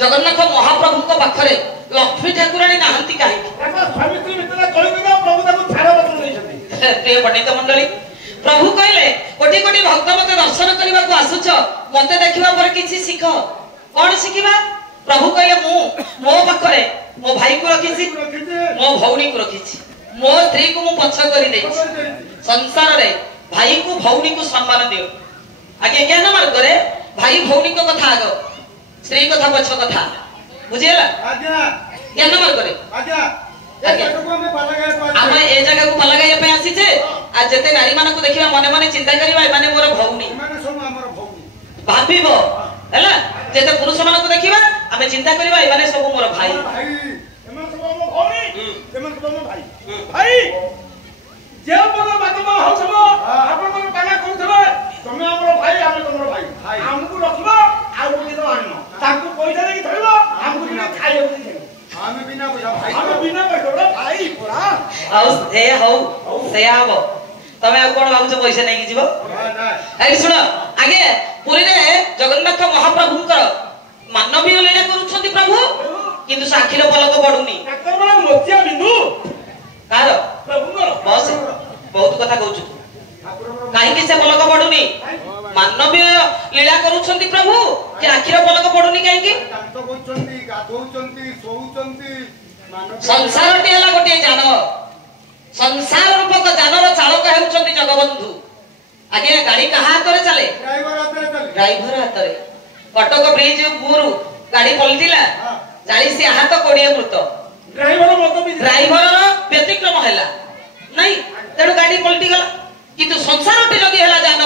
जगन्नाथ महाप्रभु को पाखरे लक्ष्मी ठाकुराणी नाहंती काहे प्रिय पंडित मंडली प्रभु कहले कोटी कोटी भक्त मते दर्शन करने को आसुछ मते देखिबा पर किछि सिख कोन सिखिबा प्रभु कहले मो पाखरे मो भाई को रखिछि मो भौणी को रखिछि मो स्त्री को मु पछ करि देछि संसार रे भाई को भौणी को सम्मान दियो आगे ज्ञान मार्ग रे भाई भौणी को कथा आगो स्त्री कथा पछ कथा बुझिला आज्ञा ज्ञान मार्ग रे आज्ञा आम ए जगह को पाला गाइया पे आसी छे आ जते नारी मान को देखिबा मने मने चिंता करिबा माने मोर भौणी माने सब हमर भौणी भाबिबो हैला जते पुरुष मान को देखिबा आमे चिंता करिबा माने सब मोर भाई भाई एमन सब हमर भौणी एमन सब हमर भाई भाई जे मोर बातमा होसबो आपन मोर काना कोथबे तमे हमर भाई आमे तमर भाई हमकु रखबो आ उनी तो आनो ताकू पैसा देकी धरबो हमकु बिना खाइयो देकी आमे बिना पैसा भाई आमे बिना पैसा भाई पूरा आउ ए हो से आबो तमे आ कोन बाबू पैसा नै कि जीवो ना ए सुनो आगे पुरी रे जगन्नाथ महाप्रभुकर मानवीय लीला करूछंती प्रभु किंतु साखीर पलक पडुनी ठाकुर बला मोतिया बिंदु कार प्रभुकर बस बहुत कथा कहउछु काहे कि से पलक पडुनी मानवीय लीला करूछंती प्रभु कि आखिर पलक पडुनी काहे कि दांत कहउछंती गाधौछंती सोउछंती संसार टी हला गोटे जान संसार रूपक जानर चालक हेउछंती जगबंधु आगे गाड़ी कहा हाथ रे चले ड्राइवर हाथ रे कटक ब्रिज गुरु गाड़ी पलटिला 40 हाथ 20 मृत ड्राइवर व्यतिक्रम हैला नहीं तेणु गाड़ी पलटि गला किंतु संसार टी जदी हैला जान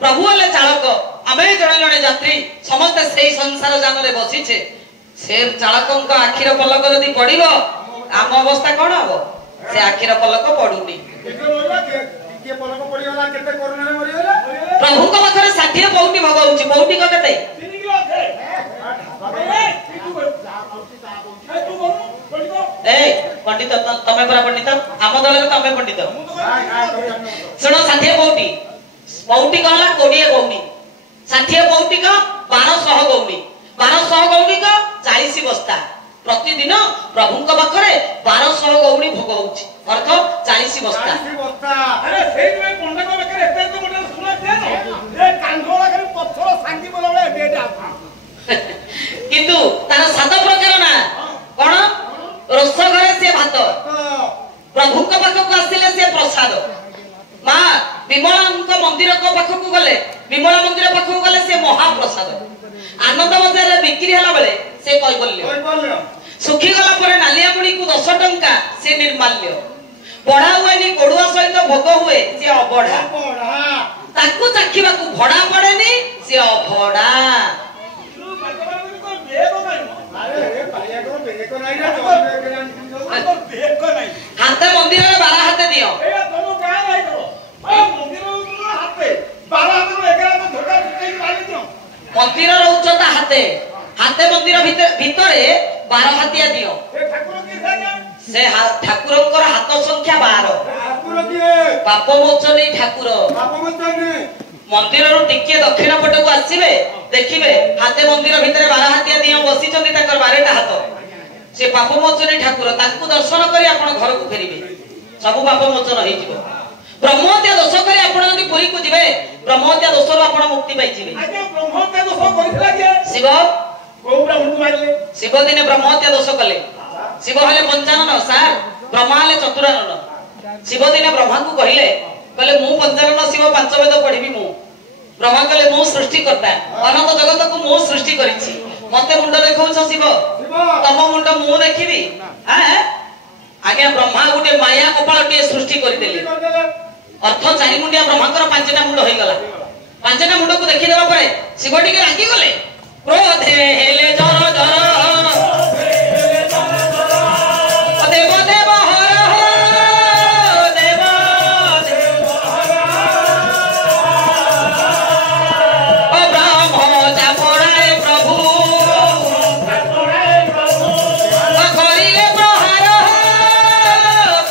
प्रभु वाले चालक आमे जणे जणे यात्री समस्त सेही संसार जान रे बसी छे से चालकंक आखिर पलक जदी पडिबो आम अवस्था कोन हबो से आखिर पलक पडुनी के पलक पडी गला केते कोरोना रे मरि गला प्रभु को पाखरे 60 पौटी भोग होउची पौटी को केते 3 किलो ए पंडित तमे परा पंडित आम दल रे तमे पंडित सुनो 60 पौटी पौटी कहला 20 गौनी 60 पौटी का 1200 गौनी 1200 गौनी का 40 बस्ता प्रतिदिन प्रभु को पाखरे 1200 गौनी भोग होउची अर्थ 40 बस्ता अरे सेई में पंडा को पाखरे एते तो मोटर सुना दे ए कांगोला करे पत्थर सांगी बोलबे बेटा किंतु तार सात प्रकार ना कोन रस घरे से भात प्रभु को पाख को आसिले से प्रसाद मां विमला मंदिर को पाख को गले विमला मंदिर पाख को गले से महाप्रसाद आनंद बजार रे बिक्री हला बेले से कैबल्य सुखी गला परे नालिया मुड़ी को 10 टंका से निर्माल्य बढा हुएनी कोडुआ सहित भोग हुए से अबढा ताकू चाखिबा को भडा पड़ेनी से अभडा हाथ मंदिर रे 12 हाथ दियो मंदिर उच्चता हाथे हाथे मंदिर भितरे 12 हाथिया दियो से ठाकुरंकर हाथ संख्या 12 पाप मोचनी ठाकुर मंदिर रु टिके दक्षिण पट को आसीबे देखिबे हाथे मंदिर भितरे 12 हाथिया दियो बसी चंदी ताकर 12टा हाथ से पाप मोचनी ठाकुर ताकू दर्शन करी आपण घर को फेरिबे सब पाप मोचन होई जिवो ब्रह्महत्या दोष करी आपण यदि पुरी को जिवे ब्रह्महत्या दोष रो आपण मुक्ति पाई जिवे आज्ञा ब्रह्महत्या दोष करितला जे शिव को ब्रह्म मारले शिव दिने ब्रह्महत्या दोष कले शिव हले पंचानन सार ब्रह्मा हले चतुरानन शिव दिने ब्रह्मा को कहले मु पंचानन शिव पांच वेद पढिबी मु ब्रह्मा कहले मु सृष्टि करता अनंत जगत को मु सृष्टि करिछि मते मुंड देखौछ शिव तम मुंड मु देखिबी हैं आगे ब्रह्मा गुटे माया कपाल टे सृष्टि करि देले अर्थ चारि मुंडिया ब्रह्माकर 5टा मुंड होई गला 5टा मुंड को देखि देबा परे शिव टिके रागी गले क्रोधे हेले जर जर देव देव हर हो देव देव हर ओ ब्रह्म जापराय प्रभु करिले प्रहार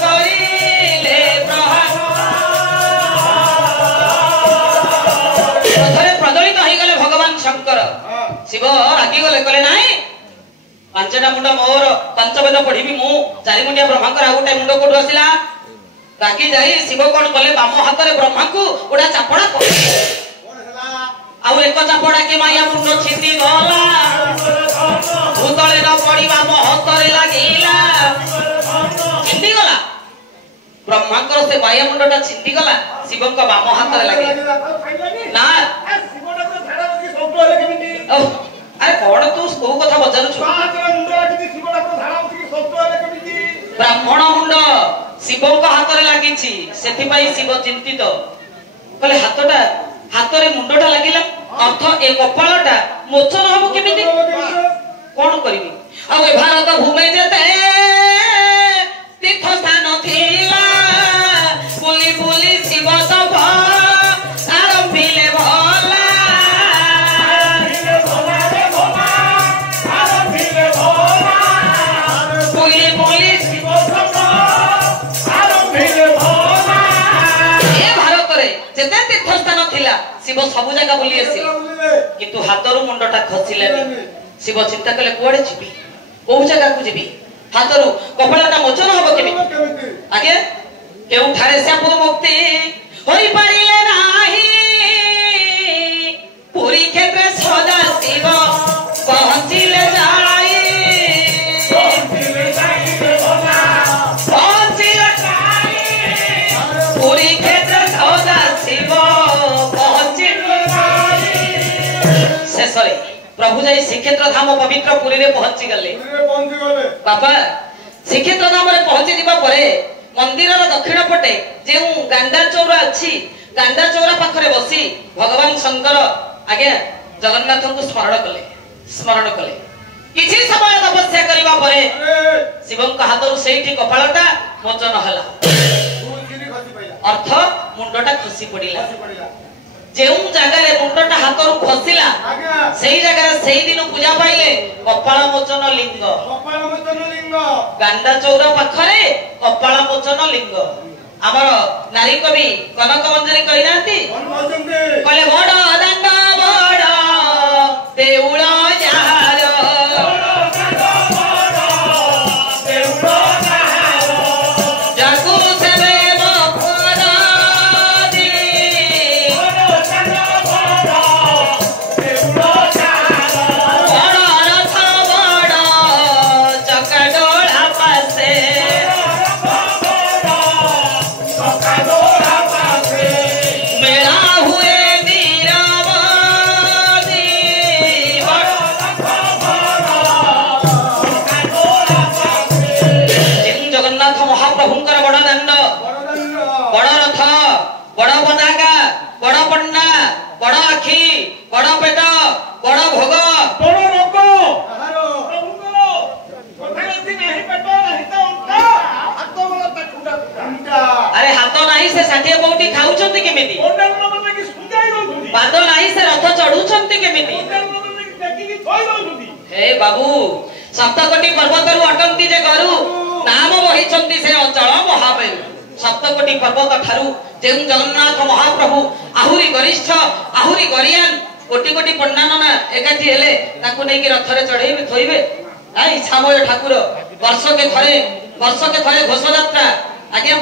करिले प्रहार प्रज्वलित होई गले भगवान शंकर शिव रागी गले कहले नाही ପାଞ୍ଚଟା ମୁଣ୍ଡ ମୋର, ପଞ୍ଚବେଦ ପଢିବି ମୁଁ, ଚାରିମୁଣ୍ଡିଆ ବ୍ରହ୍ମାଙ୍କର ଆଉ ଗୋଟେ ମୁଣ୍ଡ କୋଉଠୁ ଆସିଲା? ରାଗି ଯାଇ ଶିବ କଣ କଲେ? ବାମ ହାତରେ ବ୍ରହ୍ମାଙ୍କୁ ଗୋଟା ଚାପଡା ଆଉ ଏକ ଚାପଡା କି ମାୟା ମୁଣ୍ଡ ଛିଣ୍ଡି ଗଲା, ଭୂତଳେ ନ ପଡିବା ମୋ ହାତରେ ଲାଗିଲା। ଛିଣ୍ଡି ଗଲା ବ୍ରହ୍ମାଙ୍କର ସେ ମାୟା ମୁଣ୍ଡଟା ଛିଣ୍ଡି ଗଲା, ଶିବଙ୍କ ବାମ ହାତରେ ଲାଗିଲା। ନା ଆରେ କଣ ତୁ କୋଉ କଥା ପଚାରୁଛୁ? ବ୍ରାହ୍ମଣ ମୁଣ୍ଡ ଶିବଙ୍କ ହାତରେ ଲାଗିଛି, ସେଥିପାଇଁ ଶିବ ଚିନ୍ତିତ କହିଲେ ହାତରେ ମୁଣ୍ଡଟା ଲାଗିଲା, ଅର୍ଥ ଏ କପାଳଟା ମୋଚନ ହବ କେମିତି? କଣ କରିବି? ଆଉ ଏ ଭାରତ ଭୂମି ଯେତେ ତୀର୍ଥ ସ୍ଥାନ ଥିଲା, ବୁଲି ବୁଲି ଶିବ ତପ ଆରମ୍ଭିଲେ ଭଲା। ବୁଲି ବୁଲି ଶିବ ତପ ଆରମ୍ଭିଲେ ଭଲା। ଏ ଭାରତରେ ଯେତେ ତୀର୍ଥ ସ୍ଥାନ ଥିଲା ଶିବ ସବୁ ଜାଗା ବୁଲି ଆସିଲେ, କିନ୍ତୁ ହାତରୁ ମୁଣ୍ଡଟା ଖସିଲାନି। ଶିବ ଚିନ୍ତା କଲେ କୁଆଡେ ଯିବି, କୋଉ ଜାଗାକୁ ଯିବି? ହାତରୁ କପାଳଟା ମୋଚନ ହବ କେମିତି? ଆଜ୍ଞା କେଉଁଠାରେ ସାପ ମୁକ୍ତି ହୋଇପାରିଲେ ନାହିଁ, ପୁରୀ କ୍ଷେତ୍ରରେ ସଦା ଶିବ ପହଞ୍ଚିଲେ ଯାଇ। ପୁରୀ କ୍ଷେତ୍ରରେ ସଦା ଶିବ ପହଞ୍ଚିଲେ ଯାଇ। ଶେଷରେ ପ୍ରଭୁ ଯାଇ ଶ୍ରୀକ୍ଷେତ୍ର ଧାମ ପବିତ୍ର ପୁରୀରେ ପହଞ୍ଚି ଗଲେ। ବାପା ଶ୍ରୀକ୍ଷେତ୍ର ଧାମରେ ପହଞ୍ଚି ଯିବା ପରେ ମନ୍ଦିରର ଦକ୍ଷିଣ ପଟେ ଯେଉଁ ଗାଣ୍ଡା ଚୌରା ଅଛି, ଗାଣ୍ଡା ଚୌରା ପାଖରେ ବସି ଭଗବାନ ଶଙ୍କର ଆଜ୍ଞା ଜଗନ୍ନାଥଙ୍କୁ ସ୍ମରଣ କଲେ। କିଛି ସମୟ ତପସ୍ୟା କରିବା ପରେ ଶିବଙ୍କ ହାତରୁ ସେଇଠି କପାଳଟା ମୋଚନ ହେଲା, ଅର୍ଥ ମୁଣ୍ଡଟା ଖସି ପଡିଲା। ଯେଉଁ ଜାଗାରେ ମୁଣ୍ଡଟା ହାତରୁ ଖସିଲା ସେଇ ଜାଗାରେ ସେଇ ଦିନ ପୂଜା ପାଇଲେ କପାଳ ମୋଚନ ଲିଙ୍ଗ। ଗାଣ୍ଡା ଚୌରା ପାଖରେ କପାଳ ମୋଚନ ଲିଙ୍ଗ। ଆମର ନାରୀ କବି କନକ ମଞ୍ଜରୀ କହିନାହାନ୍ତି, କହିଲେ ବଡ ଦାଣ୍ଡ ବଡ ଦେଉଳ ଯାହାର, ମହାପ୍ରଭୁଙ୍କର ବଡ ଦାଣ୍ଡ, ବଡ ରଥ, ବଡ ପତାକା, ବଡ ପଣ୍ଡା, ବଡ ଆଖି, ବଡ ପେଟ, ବଡ ଭୋଗ, ବଡ ରୋଗ। ଆରେ ହାତ ନାହିଁ ସେ ଷାଠିଏ ପଉଟି ଖାଉଛନ୍ତି କେମିତି? ପାଦ ନାହିଁ ସେ ରଥ ଚଢୁଛନ୍ତି କେମିତି? ହେ ବାବୁ, ସପ୍ତକୋଟି ପର୍ବତରୁ ଅଟନ୍ତି ଯେ ଗରୁ, ନାମ ବହିଛନ୍ତି ସେ ଅଞ୍ଚଳ ମହାମେରୁ। ସପ୍ତକୋଟି ପର୍ବତ ଠାରୁ ଯେଉଁ ଜଗନ୍ନାଥ ମହାପ୍ରଭୁ ଆହୁରି ଗରିଷ୍ଠ, ଆହୁରି ଗରିଆନ, କୋଟି କୋଟି ପଣ୍ଡାନନା ଏକାଠି ହେଲେ ତାକୁ ନେଇକି ରଥରେ ଚଢେଇବେ, ଥୋଇବେ। ଇଚ୍ଛାମୟ ଠାକୁର ବର୍ଷକେ ଥରେ ଘୋଷଯାତ୍ରା ଆଜ୍ଞା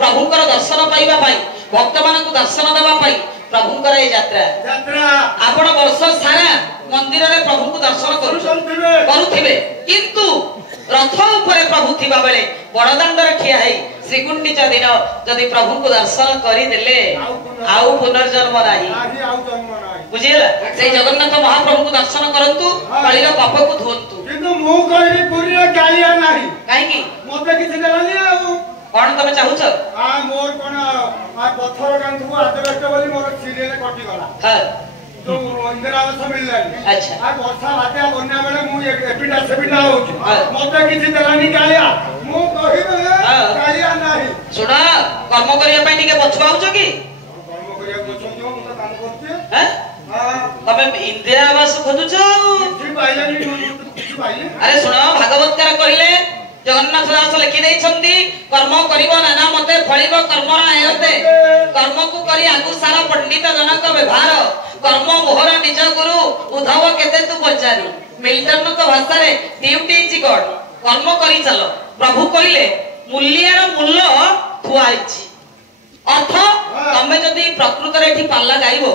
ପ୍ରଭୁଙ୍କର ଦର୍ଶନ ପାଇବା ପାଇଁ, ଭକ୍ତ ମାନଙ୍କୁ ଦର୍ଶନ ଦେବା ପାଇଁ ପ୍ରଭୁଙ୍କର এই ଯାତ୍ରା। ଆପଣ ବର୍ଷ ସାରା ମନ୍ଦିରରେ ପ୍ରଭୁଙ୍କୁ ଦର୍ଶନ କରୁଥିବେ, କିନ୍ତୁ ରଥ ଉପରେ ପ୍ରଭୁ ଥିବା ବେଳେ ବଡଦାଣ୍ଡରେ ଠିଆ ହେଇ ଶ୍ରୀଗୁଣ୍ଡିଚା ଦିନ ଯଦି ପ୍ରଭୁଙ୍କୁ ଦର୍ଶନ କରିଦେଲେ ଆଉ ପୁନର୍ଜନ୍ମ ନାହିଁ। ବୁଝିଗଲା? ସେଇ ଜଗନ୍ନାଥ ମହାପ୍ରଭୁଙ୍କୁ ଦର୍ଶନ କରନ୍ତୁ, କଳିର ପାପକୁ ଧୁଅନ୍ତୁ। କିନ୍ତୁ ମୁଁ କହିବି ପୁରୀରେ କାଳିଆ ନାହିଁ। କାହିଁକି? ମତେ କିଛି ଦେଲାନି। ଆଉ କଣ ତମେ ଚାହୁଁଛ? ମୋର କଣ ପଥର କାନ୍ଥକୁ ଆଜବେଷ୍ଟ ବୋଲି ମୋର ସିରିଏଲ କଟିଗଲା। इंदिरा आवास मिललानी। अच्छा आ वर्षा बात्या बन्या बेले मु एपिटा सेपिटा होउची मते किछि देलानी कालिया मु कहिबे कालिया नाही सुना कर्म करिया पई टिके पछुआउछ की कर्म करिया पछुआउछ मु त काम करते हैं हां तबे इंदिरा आवास खोजुछ किछि पाइलानी किछि पाइले। अरे सुना भागवतकार कहिले जगन्नाथ दास लिखि दैछंती कर्म करिवो नाना मते फळिवो कर्मरा हेते कर्म को करी आगु सारा पंडित जनक व्यवहार कर्म मोहर निज गुरु उद्धव केते तू बचारी मिल्टन को भाषा रे ड्यूटी इज गॉड कर्म करी चलो प्रभु कहले मूल्यार मूल्य थुआ आइछि अर्थ तमे जदी प्रकृत रे एठी पाल्ला गाइबो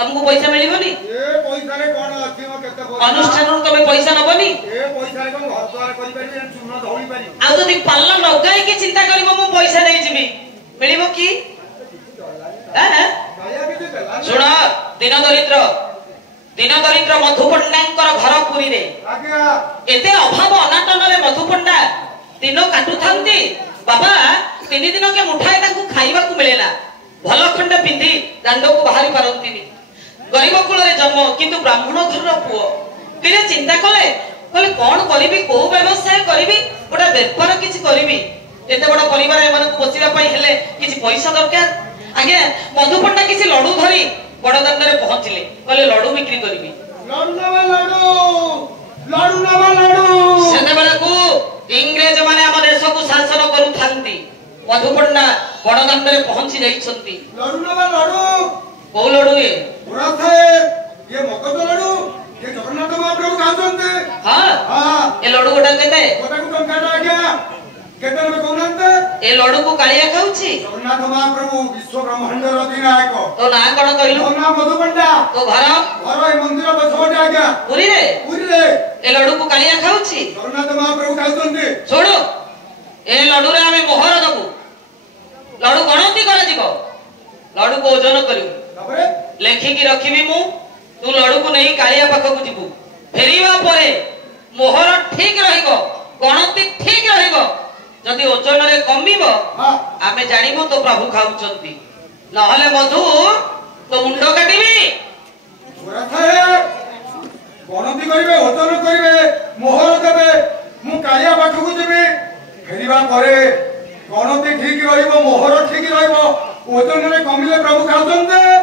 तुमको पैसा मिलिबोनी ए पैसा रे कोन अछि म केते पैसा अनुष्ठान रो तमे पैसा नबोनी ए पैसा रे कोन घर द्वार करि पारि चूर्ण धौली पारि आ जदी पाल्ला न गाइ के चिंता करबो मो पैसा नै जिबी मिलिबो की हां सुन दिन दरिद्र मधु पंडांकर घर पुरी रे एते अभाव अनाटन रे मधु पंडा दिन काटु थांती बाबा 3 दिन के मुठाए ताकू खाइबा को मिलेला भल खंड पिंधी दांड को बाहरी पारंतीनी गरीब कुल रे जन्म किंतु ब्राह्मण घर रो पुओ तिने चिंता कले कोन करिबी को व्यवसाय करिबी ओटा बेपार किछि करिबी एते बड़ परिवार एमान को बसिबा पई हेले किछि पैसा दरकार आगे मधु पंडा किसी लड्डू धरी बड़ दांड रे पहुंचले कहले लड्डू बिक्री करबी लड्डू सेते बेला को इंग्रेज माने हम देश को शासन करू थांती मधु पंडा बड़ दांड रे पहुंची जाई छंती लड्डू को लड्डू ये पूरा थे ये मकद लड्डू ये जगन्नाथ महाप्रभु खाचंते हां ए लड्डू गोटा केते गोटा को टंका आज्ञा केते में कोनंते ए लड्डू को कालिया खाउची जगन्नाथ महाप्रभु विश्व ब्रह्मांड रो अधिनायक तो ना कोन कहलु तो ना मधु पंडा तो घर ए मंदिर बछोटे आज्ञा पुरी रे ए लड्डू को कालिया खाउची जगन्नाथ महाप्रभु खाचंते छोड़ो ए लड्डू रे हमें मोहर दबु लड्डू गणति करा जीवो लड्डू को ओजन करियो तबरे लेखि की रखिबी मु तू लड्डू को नहीं कालिया पाख को जीवु फेरीवा परे मोहर ठीक रहिबो गणति ठीक रहिबो जदि ओजन रे कमिबो आमे जानिबो तो प्रभु खाउचंती नहले मधु तो मुंड काटिबी पूरा थे गणति करिवे ओजन करिवे मोहर देबे मु कालिया पाख को जीवी फेरीवा परे गणति ठीक रहिबो मोहर ठीक रहिबो ओजन रे कमिले प्रभु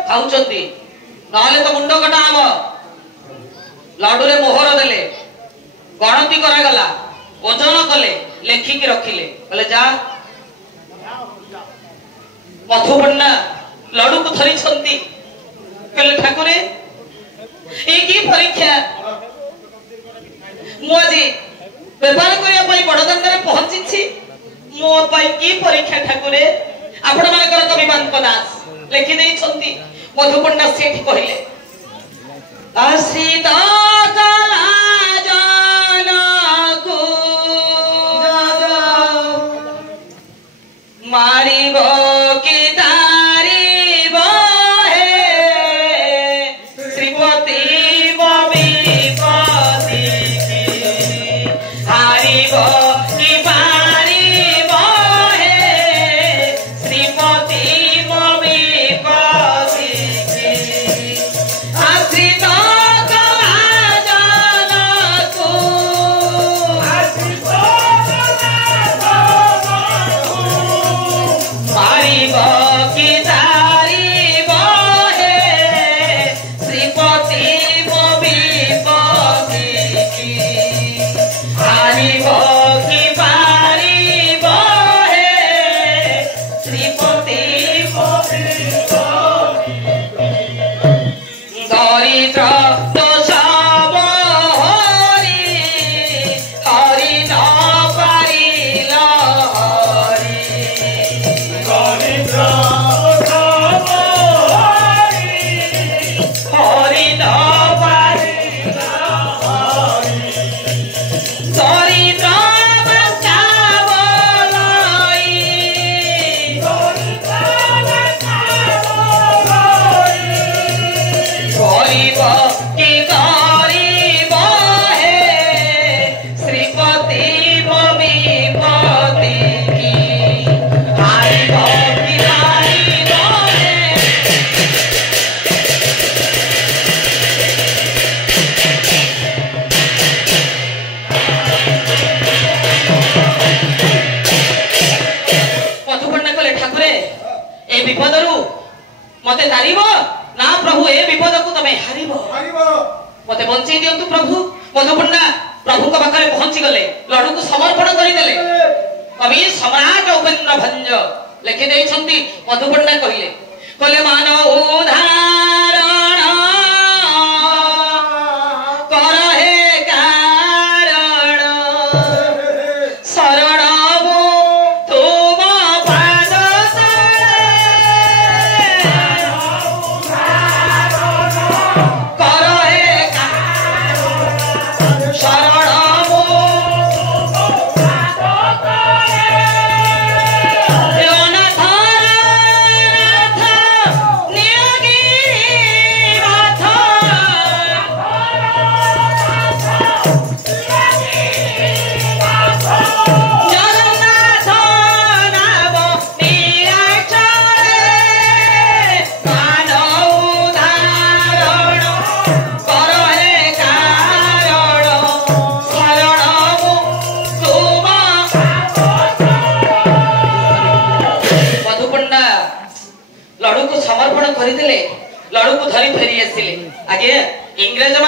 खाउचंती नहले तो मुंड कटा हबो लड्डू रे मोहर देले गणति करा गला ओजन कले लेखि की रखिले कहले जा मधु पंडा लड्डू को धरी छंती कहले ठाकुरे ए की परीक्षा मु आज व्यापार करिया पई बडदांड रे पहुंची छी मो पई की परीक्षा ठाकुरे आपण मानकर कवि बांक दास लिखि देई छंती मधु पंडा सेठ कहिले आश्रित कला जानकु मारिबो की तारिबो हे श्रीपति बविपति की हारिबो की पारिबो हे श्रीपति बविपति की आश्रित कला जानकु मारिबो की तारिबो हे श्रीपति बविपति की हारिबो की पारिबो हे श्रीपति दरिद्र दोष हरि हरि न पारिल हरि न पारिल दरिद्र गरीब की गरीब है श्रीपति बविपति की हारिब की हारिब है मधुपण्डा कहले ठाकुरे ए विपदरू मते तारिब ना प्रभु ए विपद को तमे हारिबो मते बंचई दियंतु प्रभु मधुपण्डा प्रभु को पाखरे पहुंची गले लड्डू को समर्पण करि देले कवि सम्राट उपेंद्र भंज लिखि देई छंती मधुपण्डा कहिले मानव उदाहरण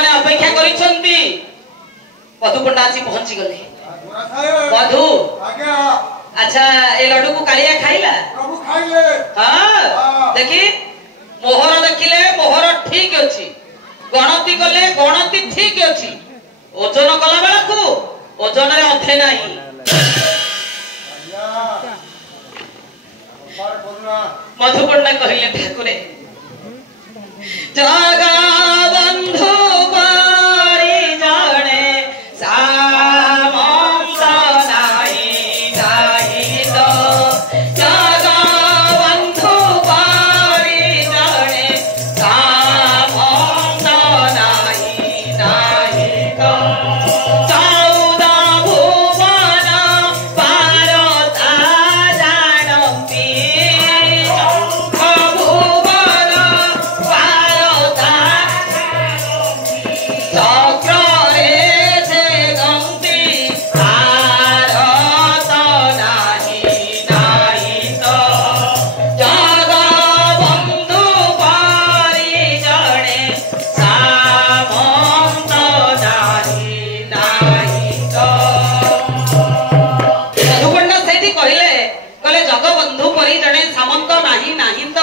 ମାନେ ଅପେକ୍ଷା କରିଛନ୍ତି ମଧୁ ପଣ୍ଡା ଆସି ପହଞ୍ଚି ଗଲେ ମଧୁ ଆଜ୍ଞା ଆଚ୍ଛା ଏ ଲଡୁ କୁ କାଳିଆ ଖାଇଲା ପ୍ରଭୁ ଖାଇଲେ ହଁ ଦେଖି ମୋହର ଦେଖିଲେ ମୋହର ଠିକ ଅଛି ଗଣତି କଲେ ଗଣତି ଠିକ ଅଛି ଓଜନ କଲା ବେଳକୁ ଓଜନରେ ଅଧେ ନାହିଁ ମଧୁ ପଣ୍ଡା କହିଲେ ଠାକୁରେ ଜଗା ବନ୍ଧୁ ପାରି ଜଣେ ସାମନ୍ତ ନାହିଁ ନାହିଁ ତ ଜଗା ବନ୍ଧୁ ପାରି ଜଣେ ସାମନ୍ତ ନାହିଁ ନାହିଁ ତ ଚଉଦ ଭୁବନ ପାରତା ଜାଣନ୍ତି ଭୁବନ ପାରତା ଚକ୍ରରେ ସେ ଗନ୍ତି ଭାରତ ନାହିଁ ନାହିଁ ତ ଜଗବନ୍ଧୁ ପରି ଜଣେ ସାମନ୍ତ ନାହିଁ ନାହିଁ ତ ମଧୁପଣ୍ଡା ସେଇଠି କହିଲେ ଜଗବନ୍ଧୁ ପରି ଜଣେ ସାମନ୍ତ ନାହିଁ ନାହିଁ ତ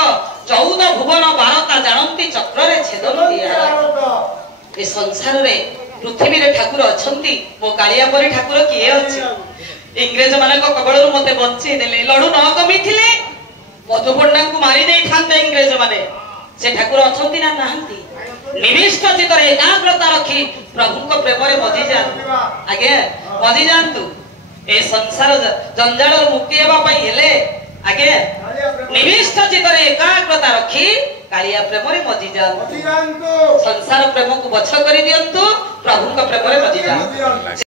14 ଭୁବନ ଭାରତ ଜାଣନ୍ତି ଚକ୍ରରେ ଛେଦନ୍ତି ଏ ସଂସାରରେ ପୃଥିବୀରେ ଠାକୁର ଅଛନ୍ତି ମୋ କାଳିଆ ପରି ଠାକୁର କିଏ ଅଛି ଇଂରେଜ ମାନଙ୍କ କବଳରୁ ମତେ ବଞ୍ଚେଇ ଦେଲେ ଲଡୁ ନ କମିଥିଲେ ମଧୁପଣ୍ଡାଙ୍କୁ ମାରି ଦେଇଥାନ୍ତେ ଇଂରେଜ ମାନେ ସେ ଠାକୁର ଅଛନ୍ତି ନା ନାହାନ୍ତି ନିବିଷ୍ଟ ଚିତ୍ତରେ ଏକାଗ୍ରତା ରଖି ପ୍ରଭୁଙ୍କ ପ୍ରେମରେ ମଜି ଯାଆନ୍ତୁ ଆଜ୍ଞା ମଜି ଯାଆନ୍ତୁ ଏ ସଂସାର ଜଞ୍ଜାଳରୁ ମୁକ୍ତି ହେବା ପାଇଁ ହେଲେ ଆଜ୍ଞା ନିବିଷ୍ଟ ଚିତ୍ତରେ ଏକାଗ୍ରତା ରଖି କାଳିଆ ପ୍ରେମରେ ମଜି ଯାଆନ୍ତୁ ସଂସାର ପ୍ରେମକୁ ବଛ କରି ଦିଅନ୍ତୁ ପ୍ରଭୁଙ୍କ ପ୍ରେମରେ ମଜି ଯାଆନ୍ତୁ।